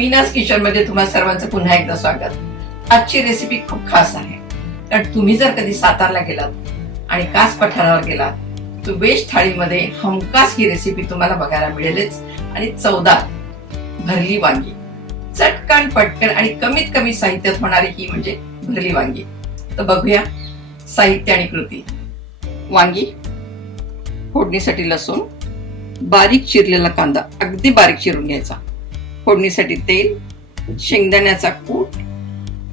मीनाज kitchen मध्ये तुम्हा सर्वांचं पुन्हा एकदा स्वागत। आजची रेसिपी खूप खास आहे, कारण तुम्ही जर कधी सातारला गेलात आणि कास पठारावर गेलात तर वेज थाळीमध्ये हमखास ही रेसिपी तुम्हाला बघायला मिळेलच। आणि चवदार भरली वांगी, चटकन पटकन आणि कमीत कमी साहित्यात होणारी ही म्हणजे भरली वांगी। तर बघूया साहित्य आणि कृती। वांगी, फोडणीसाठी लसूण, बारीक चिरलेला कांदा अगदी बारीक चिरून घ्यायचा, फोडणीसाठी तेल, शेंगदाण्याचा कूट,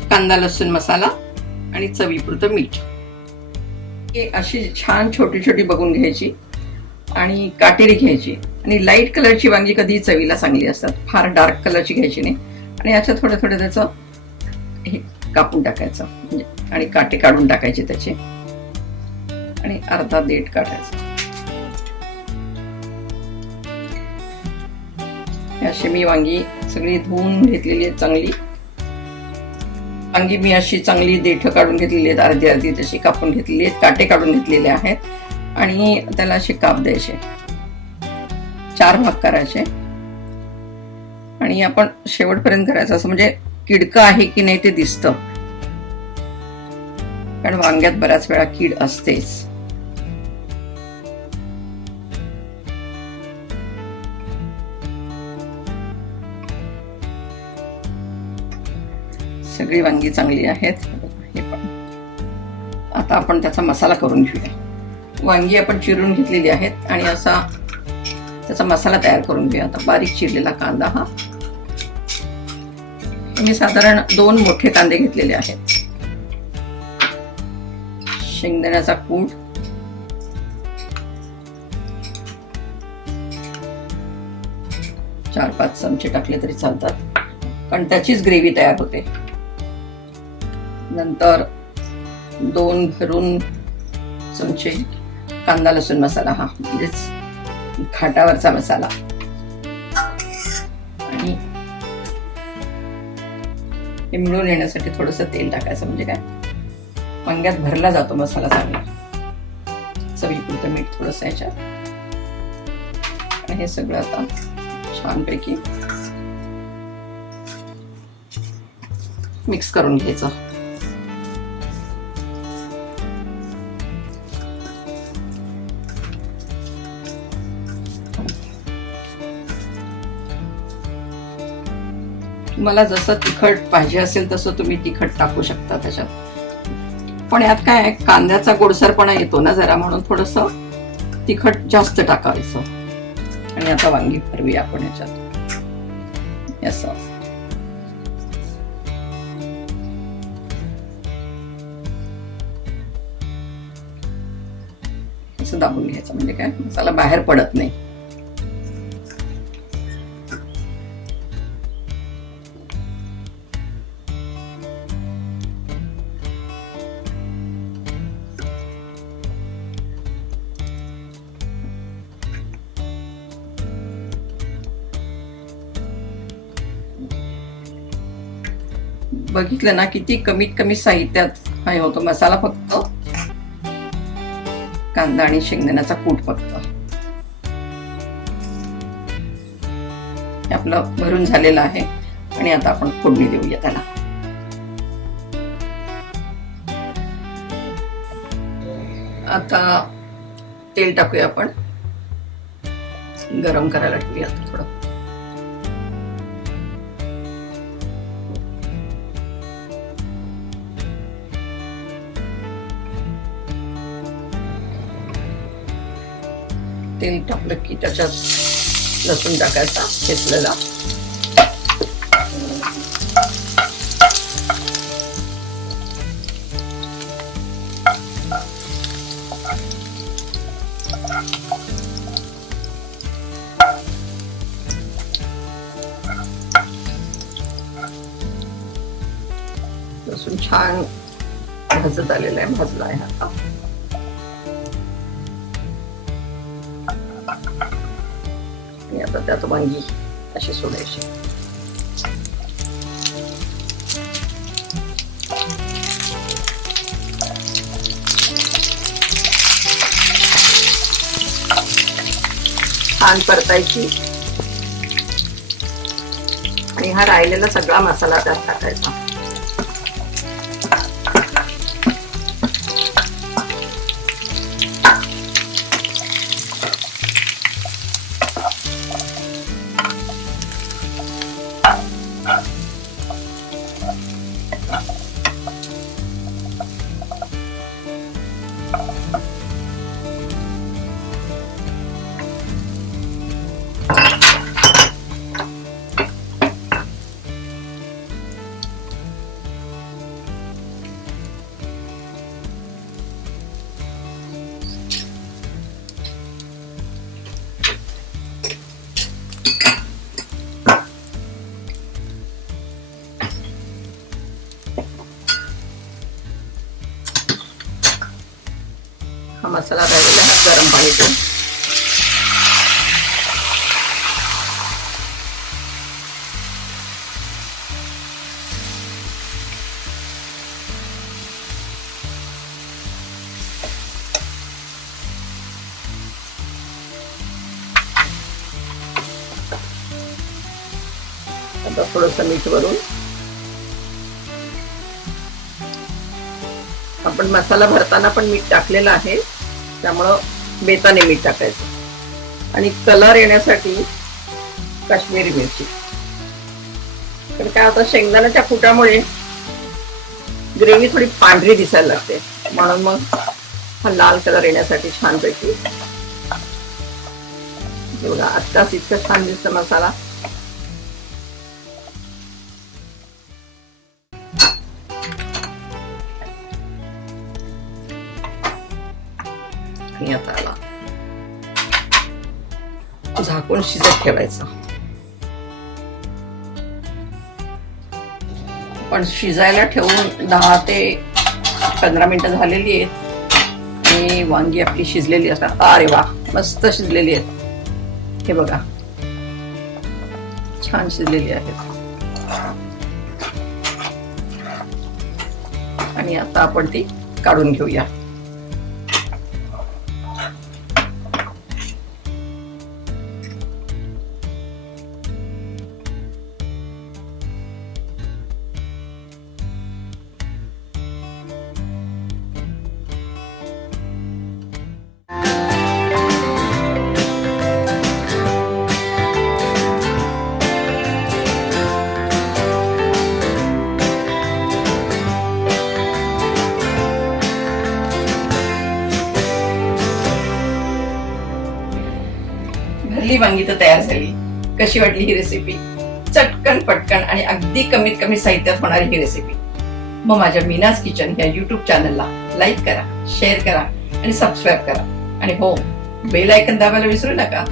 कांदा लसूण मसाला आणि चवीपुरतं मीठ। हे अशी छान छोटी छोटी बघून घ्यायची आणि काटेरी घ्यायची। आणि लाईट कलरची वांगी कधी चवीला चांगली असतात, फार डार्क कलरची घ्यायची नाही। आणि याच्या थोडं थोडं त्याचं हे कापून टाकायचं म्हणजे आणि काटे काढून टाकायचे त्याचे, आणि अर्धा देठ काढायचा। अशी मी वांगी सगळी धुवून घेतलेली आहेत चांगली। वांगी मी अशी चांगली देठ काढून घेतलेली आहेत, अर्धी अर्धी तशी कापून घेतलेली आहेत, काटे काढून घेतलेले आहेत। आणि त्याला असे काप द्यायचे, 4 भाग करायचे आणि आपण शेवटपर्यंत करायचं, असं म्हणजे किडकं आहे की नाही ते दिसतं, कारण वांग्यात बऱ्याच वेळा कीड असतेच। सगळी वांगी चांगली आहेत। हे पण आता आपण त्याचा मसाला करून घेऊया। वांगी आपण चिरून घेतलेली आहेत आणि असा त्याचा मसाला तयार करून घेऊया। आता बारीक चिरलेला कांदा, हा मी साधारण 2 मोठे कांदे घेतलेले आहेत, शेंगदाण्याचा कूट, चार 5 चमचे टाकले तरी चालतात, कारण त्याचीच ग्रेव्ही तयार होते। नंतर 2 भरून चमचे कांदा लसूण मसाला, हा म्हणजेच खाटावरचा मसाला। आणि हे मिळून येण्यासाठी थोडंसं तेल टाकायचं, म्हणजे काय वांग्यात भरला जातो मसाला चांगला। चवीपुरतं मीठ थोडंसं याच्यात, आणि हे सगळं आता छानपैकी मिक्स करून घ्यायचं। तुम्हाला जसं तिखट पाहिजे असेल तसं तुम्ही तिखट टाकू शकता त्याच्यात, पण यात काय आहे, कांद्याचा गोडसरपणा येतो ना जरा, म्हणून थोडंसं तिखट जास्त टाकायचं। आणि आता वांगी भरवूया आपण याच्यात, असं असं दाबून घ्यायचं, म्हणजे काय मसाला बाहेर पडत नाही। बघितलं ना किती कमीत कमी साहित्यात हे होतं। मसाला फक्त, कांदा आणि शेंगदाण्याचा कूट फक्त, आपलं भरून झालेलं आहे। आणि आता आपण फोडणी देऊया त्याला। आता तेल टाकूया आपण, गरम करायला ठेवूया थोडं। तेल टाकलं की त्याच्यात लसूण टाकायचा ठेचलेला, लसूण छान भाजत आलेला आहे, भाजला आहे आता। आणि आता त्यात वांगी अशी सोडायची। छान परतायची आणि हा राहिलेला सगळा मसाला त्यात टाकायचा. हा मसाला टाकायचा गरम पाणी करून. आता थोडंसं मीठ वरून. आपण मसाला भरताना पण मीठ टाकलेलं आहे, त्यामुळं बेताने मीठ टाकायचं. आणि कलर येण्यासाठी काश्मीरी मिरची. तर काय होतं, शेंगदाण्याच्या कुटामुळे ग्रेव्ही थोडी पांढरी दिसायला लागते, म्हणून मग हा लाल कलर येण्यासाठी छानपैकी बघा. आत्ताच इतकं छान दिसतं मसाला. आणि आता आला झाकून शिजत ठेवायचं. पण शिजायला ठेवून 10 ते 15 मिनिटं झालेली आहेत आणि वांगी आपली शिजलेली असतात. अरे वा, मस्त शिजलेली आहेत. हे बघा, छान शिजलेली आहेत. आणि आता आपण ती काढून घेऊया. भरली वांगी तर तयार झाली. कशी वाटली ही रेसिपी? चटकन पटकन आणि अगदी कमीत कमी साहित्यात होणारी ही रेसिपी. मग माझ्या मीनाज किचन या युट्यूब चॅनलला लाईक करा, शेअर करा आणि सबस्क्राईब करा. आणि हो, बेल आयकॉन दाबायला विसरू नका.